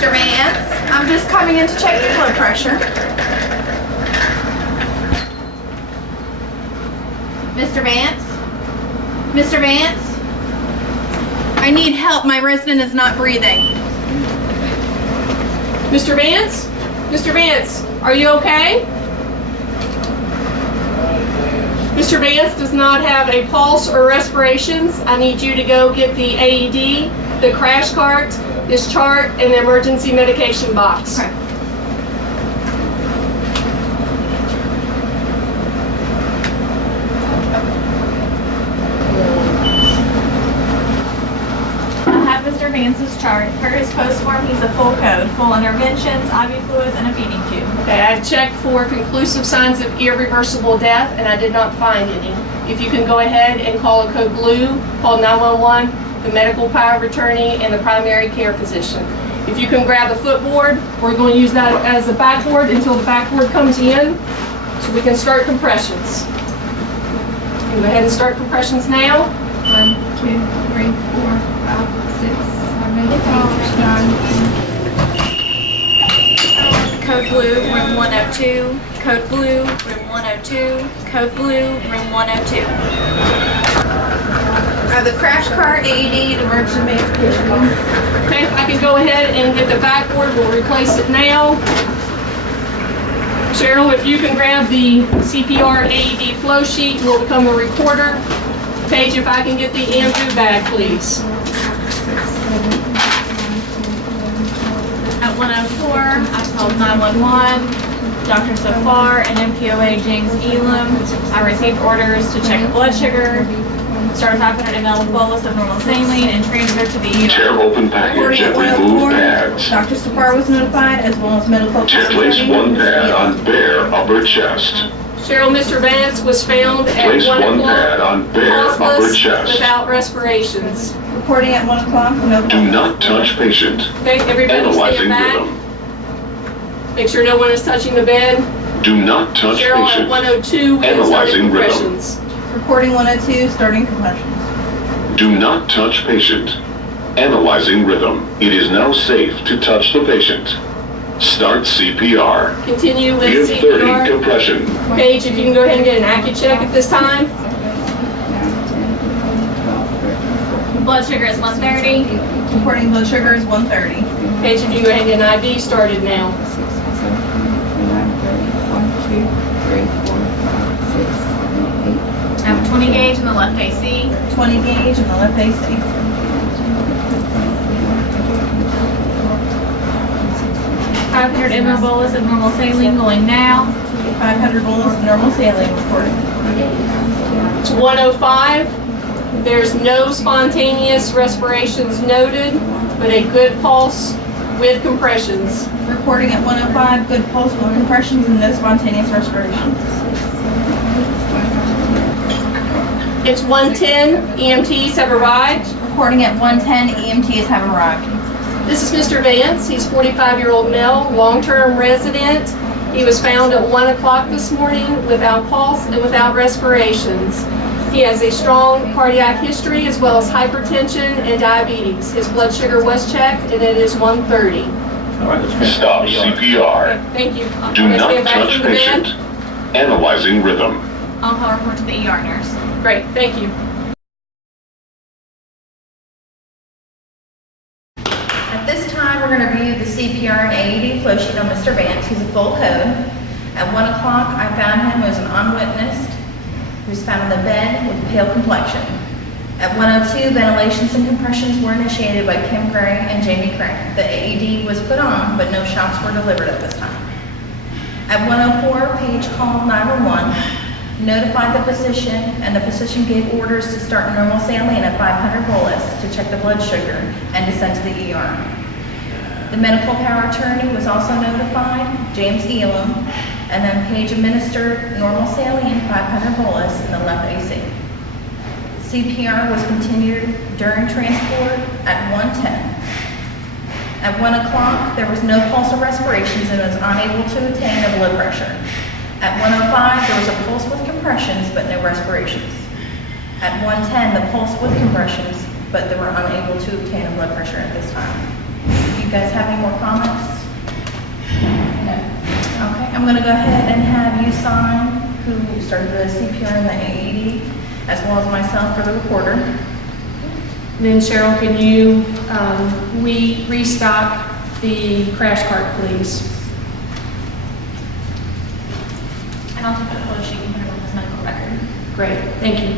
Mr. Vance, I'm just coming in to check your blood pressure. Mr. Vance? Mr. Vance? I need help. My resident is not breathing. Mr. Vance? Mr. Vance, are you okay? Mr. Vance does not have a pulse or respirations. I need you to go get the AED, the crash cart, his chart, and the emergency medication box. Okay. I have Mr. Vance's chart. Per his post form, he's a full code, full interventions, IV fluids, and a feeding tube. Okay, I've checked for conclusive signs of irreversible death, and I did not find any. If you can go ahead and call a code blue, call 911, the medical power of attorney, and the primary care physician. If you can grab the footboard, we're going to use that as a backboard until the backboard comes in, so we can start compressions. You can go ahead and start compressions now. 1, 2, 3, 4, 5, 6, 7, 8, 9, 10. Code blue, room 102. Code blue, room 102. Code blue, room 102. The crash cart, AED, and emergency medication box. Okay, I can go ahead and get the backboard. We'll replace it now. Cheryl, if you can grab the CPR AED flow sheet, we'll become the recorder. Paige, if I can get the EMV bag, please. At 104, I called 911, Dr. Safar and MPOA James Elam. I received orders to check blood sugar, start 500 ml bolus of normal saline, and transfer to the Chair ER. open package and remove pads. Dr. Safar was notified, as well as medical. Place one pad on bare upper chest. Cheryl, Mr. Vance was found at Place 1 one o'clock, pad on bare upper pulseless, chest. without respirations. Reporting at 1 o'clock, no. Do not touch patient. Okay, everybody Analyzing stand back. rhythm. Make sure no one is touching the bed. Do not touch Cheryl at patient. 102, we have started Analyzing rhythm. compressions. Reporting 102, starting compressions. Do not touch patient. Analyzing rhythm. It is now safe to touch the patient. Start CPR. Continue with Give 30 CPR. compression. Paige, if you can go ahead and get an AccuCheck at this time. Blood sugar is 130. Reporting blood sugar is 130. Paige, if you can go ahead and get an IV started now. 6, 7, 8, 9, 30. 1, 2, 3, 4, 5, 6, 7, 8. I have a 20 gauge in the left AC. 20 gauge in the left AC. 500 ml bolus of normal saline going now. 500 bolus of normal saline reported. It's 105. There's no spontaneous respirations noted, but a good pulse with compressions. Reporting at 105, good pulse with compressions and no spontaneous respirations. It's 110. EMTs have arrived. Reporting at 110, EMTs have arrived. This is Mr. Vance. He's 45-year-old male, long-term resident. He was found at 1 o'clock this morning without pulse and without respirations. He has a strong cardiac history as well as hypertension and diabetes. His blood sugar was checked and it is 130. Stop CPR. Okay, thank you. I'm Do gonna not stand back touch from the bed. patient. Analyzing rhythm. I'll call report to the ER nurse. Great, thank you. At this time, we're going to review the CPR and AED flow sheet on Mr. Vance. He's a full code. At 1 o'clock, I found him as an unwitnessed. He was found in the bed with a pale complexion. At 102, ventilations and compressions were initiated by Kim Gray and Jamie Craig. The AED was put on, but no shots were delivered at this time. At 104, Paige called 911, notified the physician, and the physician gave orders to start normal saline at 500 bolus to check the blood sugar and to send to the ER. The medical power attorney was also notified, James Elam, and then Paige administered normal saline 500 bolus in the left AC. CPR was continued during transport at 110. At 1 o'clock, there was no pulse or respirations and was unable to attain a blood pressure. At 105, there was a pulse with compressions but no respirations. At 110, the pulse with compressions, but they were unable to obtain a blood pressure at this time. You you guys have any more comments? No. Okay, I'm gonna go ahead and have you sign who started the CPR and the AED, as well as myself for the recorder. Then Cheryl, can you restock the crash cart, please? And I'll take a photo sheet and put it on his medical record. Great, thank you.